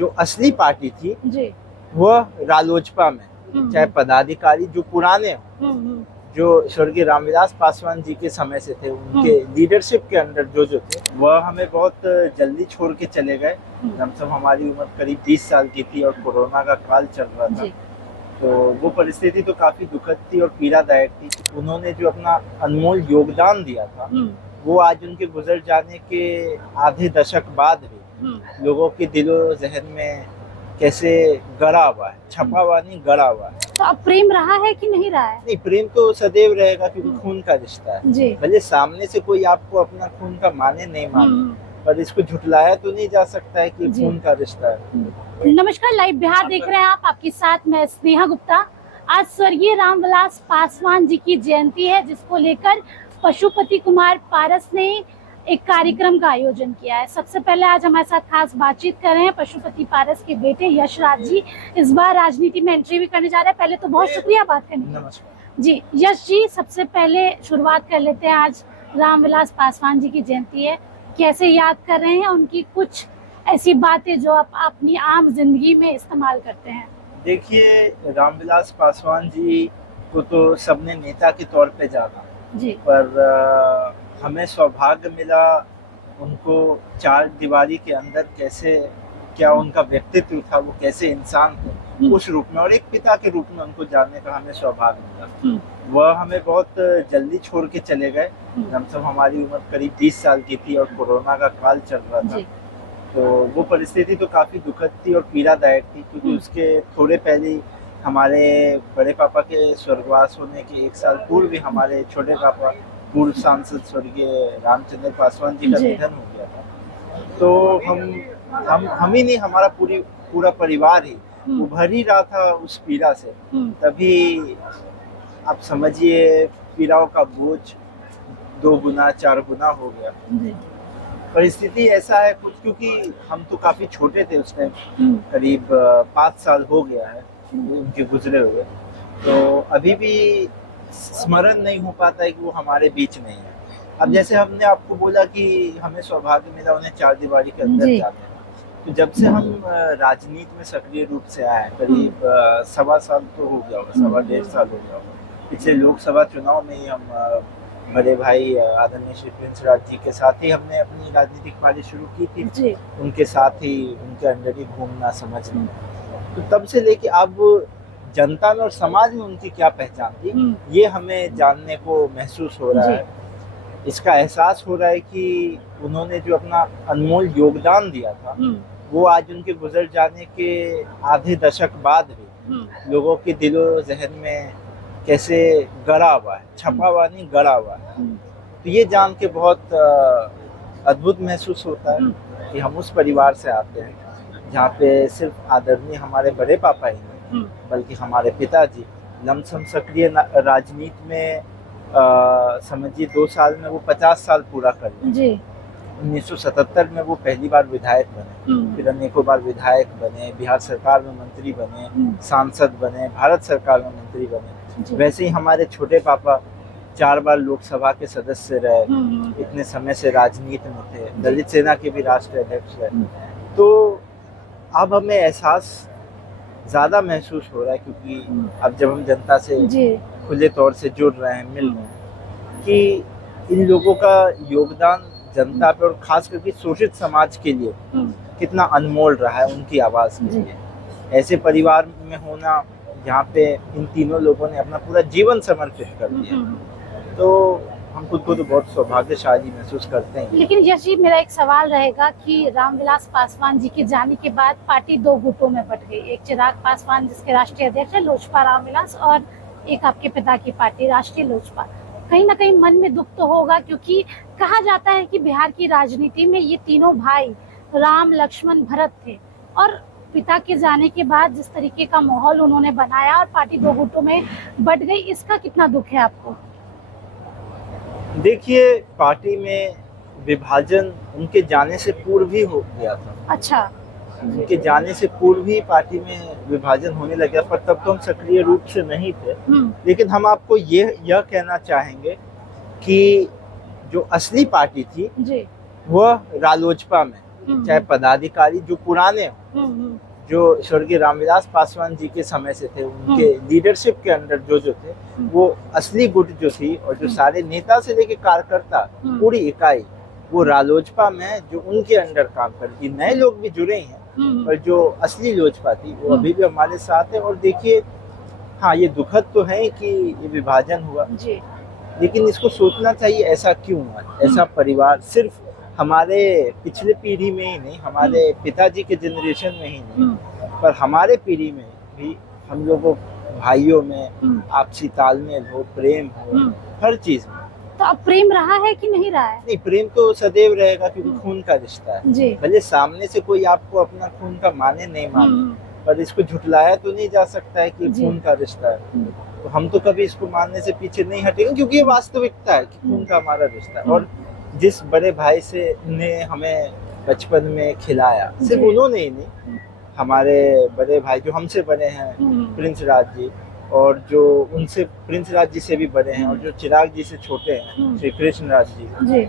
जो असली पार्टी थी जी। वह रालोजपा में, चाहे पदाधिकारी जो पुराने हों, जो स्वर्गीय रामविलास पासवान जी के समय से थे, उनके लीडरशिप के अंडर जो थे, वह हमें बहुत जल्दी छोड़ के चले गए। हम सब, हमारी उम्र करीब 20 साल की थी और कोरोना का काल चल रहा था, तो वो परिस्थिति तो काफी दुखद थी और पीड़ादायक थी। उन्होंने जो अपना अनमोल योगदान दिया था, वो आज उनके गुजर जाने के आधे दशक बाद भी लोगों के दिलो जहन में कैसे गड़ा हुआ है, छपा हुआ नहीं, गड़ा हुआ है। तो अब प्रेम रहा है कि नहीं रहा है? नहीं, प्रेम तो सदैव रहेगा क्योंकि खून का रिश्ता है। भले सामने से कोई आपको अपना खून का माने नहीं माने, पर इसको झुठलाया तो नहीं जा सकता है कि खून का रिश्ता है। नमस्कार, लाइव बिहार देख रहे हैं आप, आपके साथ मैं स्नेहा गुप्ता। आज स्वर्गीय रामविलास पासवान जी की जयंती है, जिसको लेकर पशुपति कुमार पारस ने एक कार्यक्रम का आयोजन किया है। सबसे पहले आज हमारे साथ खास बातचीत कर रहे हैं पशुपति पारस के बेटे यशराज जी। इस बार राजनीति में एंट्री भी करने जा रहे हैं। पहले तो बहुत शुक्रिया बात करने के। जी यश जी, सबसे पहले शुरुआत कर लेते हैं। आज रामविलास पासवान जी की जयंती है, कैसे याद कर रहे हैं उनकी कुछ ऐसी बातें जो आप अपनी आम जिंदगी में इस्तेमाल करते हैं? देखिए, रामविलास पासवान जी को तो सबने नेता के तौर पे जाना जी, पर हमें सौभाग्य मिला उनको चार दीवारी के अंदर कैसे, क्या उनका व्यक्तित्व था, वो कैसे इंसान थे उस रूप में, और एक पिता के रूप में उनको जानने का हमें सौभाग्य मिला। वह हमें बहुत जल्दी छोड़ के चले गए। हम सब, हमारी उम्र करीब 20 साल की थी और कोरोना का काल चल रहा था, तो वो परिस्थिति तो काफी दुखद थी और पीड़ादायक थी, क्योंकि उसके थोड़े पहले हमारे बड़े पापा के स्वर्गवास होने के 1 साल पूर्व हमारे छोटे पापा पूर्व सांसद स्वर्गीय रामचंद्र पासवान जी का निधन हो गया था। तो हम ही नहीं, हमारा पूरा परिवार ही उभर ही रहा था उस पीड़ा से। तभी आप समझिए, पीड़ाओं का बोझ 2 गुना 4 गुना हो गया। परिस्थिति ऐसा है कुछ, क्योंकि हम तो काफी छोटे थे उस टाइम, करीब 5 साल हो गया है उनके गुजरे हुए, तो अभी भी स्मरण नहीं हो पाता है कि वो हमारे बीच नहीं है। अब जैसे हमने आपको बोला कि हमें सौभाग्य मिला उन्हें चार दीवारी के अंदर जाने, तो जब से हम राजनीति में सक्रिय रूप से आए, करीब 1.25 साल तो हो गया होगा, 1.25 साल हो गया होगा। पिछले लोकसभा चुनाव में ही हम बड़े भाई आदरणीय श्री प्रिंस राज जी के साथ ही हमने अपनी राजनीतिक पारी शुरू की थी, उनके साथ ही उनके अंदर ही घूमना समझना। तो तब से लेके अब जनता में और समाज में उनकी क्या पहचान थी, ये हमें जानने को महसूस हो रहा है। इसका एहसास हो रहा है कि उन्होंने जो अपना अनमोल योगदान दिया था, वो आज उनके गुजर जाने के आधे दशक बाद भी लोगों के दिलो जहन में कैसे गड़ा हुआ है, छपा हुआ नहीं, गड़ा हुआ है। तो ये जान के बहुत अद्भुत महसूस होता है कि हम उस परिवार से आते हैं जहाँ पे सिर्फ आदरणीय हमारे बड़े पापा ही नहीं, बल्कि हमारे पिताजी लमसम सक्रिय राजनीति में समझिए 2 साल में वो 50 साल पूरा कर लिए। 1977 में वो पहली बार विधायक बने, फिर अनेकों बार विधायक बने, बिहार सरकार में मंत्री बने, सांसद बने, भारत सरकार में मंत्री बने। वैसे ही हमारे छोटे पापा 4 बार लोकसभा के सदस्य रहे, इतने समय से राजनीति में थे, दलित सेना के भी राष्ट्रीय अध्यक्ष रहे। तो अब हमें एहसास ज्यादा महसूस हो रहा है, क्योंकि अब जब हम जनता से खुले तौर से जुड़ रहे हैं, मिल रहे हैं, कि इन लोगों का योगदान जनता पे और खास करके शोषित समाज के लिए कितना अनमोल रहा है, उनकी आवाज के लिए। ऐसे परिवार में होना जहाँ पे इन तीनों लोगों ने अपना पूरा जीवन समर्पित कर दिया, तो हम खुद को तो बहुत सौभाग्यशाली महसूस करते हैं। लेकिन यश जी, मेरा एक सवाल रहेगा कि रामविलास पासवान जी के जाने के बाद पार्टी 2 गुटों में बट गई। एक चिराग पासवान जिसके राष्ट्रीय अध्यक्ष है लोजपा रामविलास, और एक आपके पिता की पार्टी राष्ट्रीय लोजपा। कहीं ना कहीं मन में दुख तो होगा, क्योंकि कहा जाता है कि बिहार की राजनीति में ये तीनों भाई राम लक्ष्मण भरत थे, और पिता के जाने के बाद जिस तरीके का माहौल उन्होंने बनाया और पार्टी 2 गुटों में बट गई, इसका कितना दुख है आपको? देखिए, पार्टी में विभाजन उनके जाने से पूर्व ही हो गया था। अच्छा। उनके जाने से पूर्व ही पार्टी में विभाजन होने लगा, पर तब तो हम सक्रिय रूप से नहीं थे। लेकिन हम आपको यह कहना चाहेंगे कि जो असली पार्टी थी वह रालोजपा में, चाहे पदाधिकारी जो पुराने हों, जो स्वर्गीय रामविलास पासवान जी के समय से थे, उनके लीडरशिप के अंडर जो थे, वो असली गुट जो थी, और जो सारे नेता से लेके कार्यकर्ता पूरी इकाई वो रालोजपा में जो उनके अंडर काम करती, नए लोग भी जुड़े हैं, और जो असली लोजपा थी वो अभी भी हमारे साथ है। और देखिए, हाँ, ये दुखद तो है कि ये विभाजन हुआ, लेकिन इसको सोचना चाहिए ऐसा क्यों हुआ। ऐसा परिवार सिर्फ हमारे पिछले पीढ़ी में ही नहीं, हमारे पिताजी के जनरेशन में ही नहीं, पर हमारे पीढ़ी में भी हम लोगों भाइयों में आपसी तालमेल हो, प्रेम हो, हर चीज में। तो अब प्रेम रहा है कि नहीं रहा है? नहीं, प्रेम तो सदैव रहेगा, क्योंकि खून का रिश्ता है। भले सामने से कोई आपको अपना खून का माने नहीं माने, पर इसको झुठलाया तो नहीं जा सकता है कि खून का रिश्ता है। तो हम तो कभी इसको मानने से पीछे नहीं हटेंगे, क्योंकि ये वास्तविकता है कि खून का हमारा रिश्ता है। और जिस बड़े भाई से ने हमें बचपन में खिलाया, सिर्फ उन्होंने ही नहीं, हमारे बड़े भाई जो हमसे बड़े हैं, प्रिंस राज जी, और जो उनसे प्रिंस राज जी से भी बड़े हैं, और जो चिराग जी से छोटे हैं, श्री कृष्ण राज जी,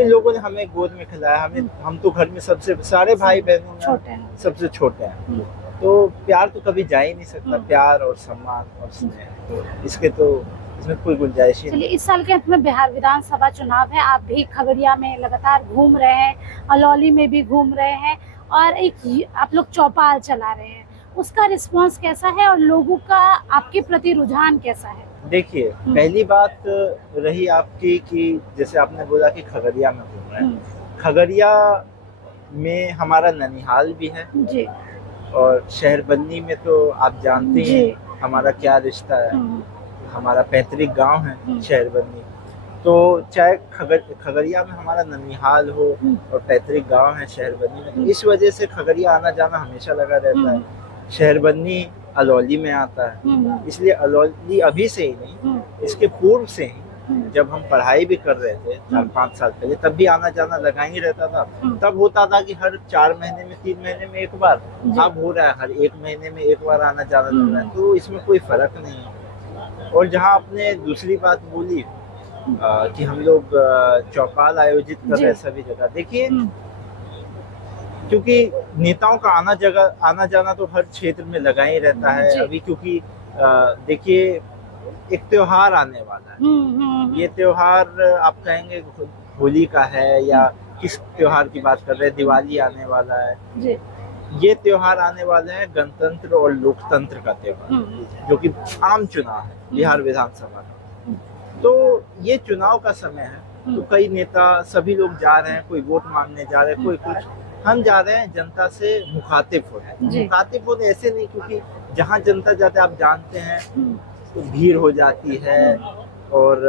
इन लोगों ने हमें गोद में खिलाया। हम तो घर में सबसे, सारे भाई बहनों में सबसे छोटे हैं, तो प्यार तो कभी जा ही नहीं सकता। प्यार और सम्मान और स्नेह, इसमें कोई गुंजाइश ही नहीं। इस साल के अंत में बिहार विधानसभा चुनाव है, आप भी खगड़िया में लगातार घूम रहे हैं, अलौली में भी घूम रहे हैं, और एक आप लोग चौपाल चला रहे हैं, उसका रिस्पांस कैसा है और लोगों का आपके प्रति रुझान कैसा है? देखिए, पहली बात रही आपकी कि जैसे आपने बोला कि खगड़िया में घूम रहे हैं, खगड़िया में हमारा ननिहाल भी है जी, और शहरबन्नी में तो आप जानते हैं हमारा क्या रिश्ता है। हमारा पैतृक गांव है शहरबन्नी, तो चाहे खगड़िया में हमारा ननिहाल हो और पैतृक गांव है शहरबन्नी में, तो इस वजह से खगड़िया आना जाना हमेशा लगा रहता है। शहरबन्नी अलौली में आता है, इसलिए अलौली अभी से ही नहीं, इसके पूर्व से ही, जब हम पढ़ाई भी कर रहे थे 4-5 साल पहले, तब भी आना जाना लगा ही रहता था। तब होता था कि हर 4 महीने में, 3 महीने में एक बार, अब हो रहा है हर 1 महीने में एक बार आना जाना लग रहा है, तो इसमें कोई फर्क नहीं है। और जहाँ आपने दूसरी बात बोली कि हम लोग चौपाल आयोजित कर रहे हैं सभी जगह, देखिए, क्योंकि नेताओं का आना जाना तो हर क्षेत्र में लगा ही रहता है अभी, क्योंकि देखिए, एक त्योहार आने वाला है। ये त्योहार आप कहेंगे होली का है या किस त्योहार की बात कर रहे हैं, दिवाली आने वाला है। ये त्योहार आने वाला है गणतंत्र और लोकतंत्र का त्योहार, जो कि आम चुनाव है बिहार विधानसभा का। तो ये चुनाव का समय है, तो कई नेता, सभी लोग जा रहे हैं, कोई वोट मांगने जा रहे हैं, कोई कुछ, हम जा रहे हैं जनता से मुखातिब होने। मुखातिब होने ऐसे नहीं, क्योंकि जहाँ जनता जाते आप जानते हैं तो भीड़ हो जाती है और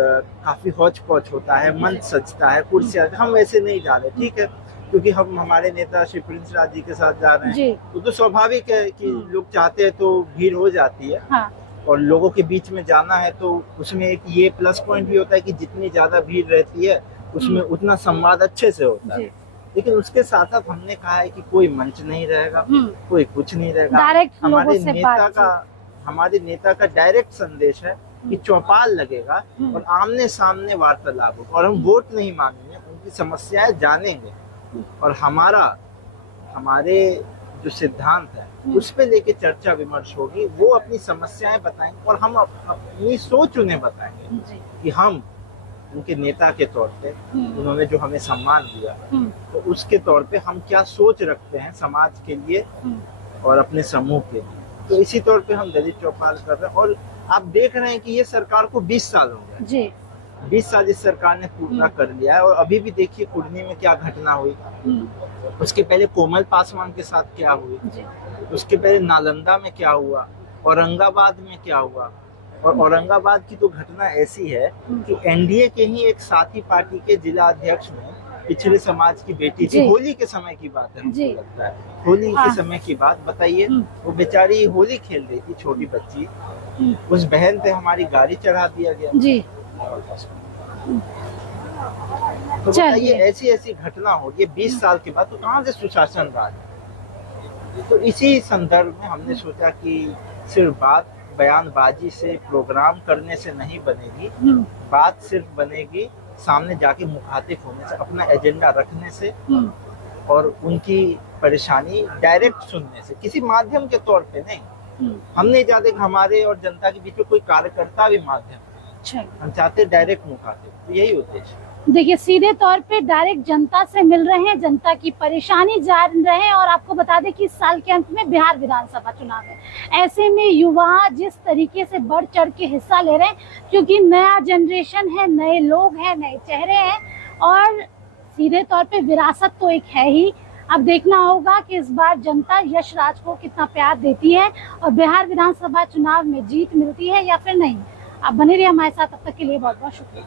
काफी हौच पौच होता है, मंच सजता है, कुर्सियां, हम वैसे नहीं जा रहे, ठीक है, क्योंकि हम हमारे नेता श्री प्रिंस राज जी के साथ जा रहे हैं, तो स्वाभाविक है कि लोग चाहते हैं तो भीड़ हो जाती है। हाँ। और लोगों के बीच में जाना है तो उसमें एक ये प्लस पॉइंट भी होता है कि जितनी ज्यादा भीड़ रहती है उसमें उतना संवाद अच्छे से होता है। लेकिन उसके साथ साथ हमने कहा है कि कोई मंच नहीं रहेगा, कोई कुछ नहीं रहेगा। हमारे नेता का डायरेक्ट संदेश है कि चौपाल लगेगा और आमने सामने वार्तालाप होगा, और हम वोट नहीं मांगेंगे, उनकी समस्याएं जानेंगे, और हमारे जो सिद्धांत है उस पे लेके चर्चा विमर्श होगी। वो अपनी समस्याएं बताएंगे और हम अपनी सोच उन्हें बताएंगे कि हम उनके नेता के तौर पे, उन्होंने जो हमें सम्मान दिया, तो उसके तौर पे हम क्या सोच रखते हैं समाज के लिए और अपने समूह के लिए। तो इसी तौर पे हम दलित चौपाल कर रहे हैं। और आप देख रहे हैं कि ये सरकार को 20 साल हो गए, 20 साल इस सरकार ने पूरा कर लिया है। और अभी भी देखिए कुर्नी में क्या घटना हुई, उसके पहले कोमल पासवान के साथ क्या हुई, उसके पहले नालंदा में क्या हुआ, औरंगाबाद में क्या हुआ। और औरंगाबाद की तो घटना ऐसी है कि एनडीए के ही एक साथी पार्टी के जिला अध्यक्ष ने पिछड़े समाज की बेटी थी, होली के समय की बात है, मुझे लगता है होली के समय की बात, बताइए, वो बेचारी होली खेल रही थी, छोटी बच्ची, उस बहन पे हमारी गाड़ी चढ़ा दिया गया जी। तो बताइए, ऐसी घटना हो रही है 20 साल के बाद, तो कहाँ से सुशासन राज। तो इसी संदर्भ में हमने सोचा कि सिर्फ बात बयानबाजी से, प्रोग्राम करने से नहीं बनेगी, बात सिर्फ बनेगी सामने जाके मुखातिब होने से, अपना एजेंडा रखने से, और उनकी परेशानी डायरेक्ट सुनने से, किसी माध्यम के तौर पे नहीं। हम नहीं चाहते कि हमारे और जनता के बीच में कोई कार्यकर्ता भी माध्यम है। अच्छा। हम चाहते डायरेक्ट मुखातिब, तो यही उद्देश्य है। देखिए, सीधे तौर पे डायरेक्ट जनता से मिल रहे हैं, जनता की परेशानी जान रहे हैं। और आपको बता दें कि इस साल के अंत में बिहार विधानसभा चुनाव है। ऐसे में युवा जिस तरीके से बढ़ चढ़ के हिस्सा ले रहे हैं, क्योंकि नया जनरेशन है, नए लोग हैं, नए चेहरे हैं, और सीधे तौर पे विरासत तो एक है ही। अब देखना होगा कि इस बार जनता यश राज को कितना प्यार देती है और बिहार विधानसभा चुनाव में जीत मिलती है या फिर नहीं। आप बने रहिए हमारे साथ, तब तक के लिए बहुत बहुत शुक्रिया।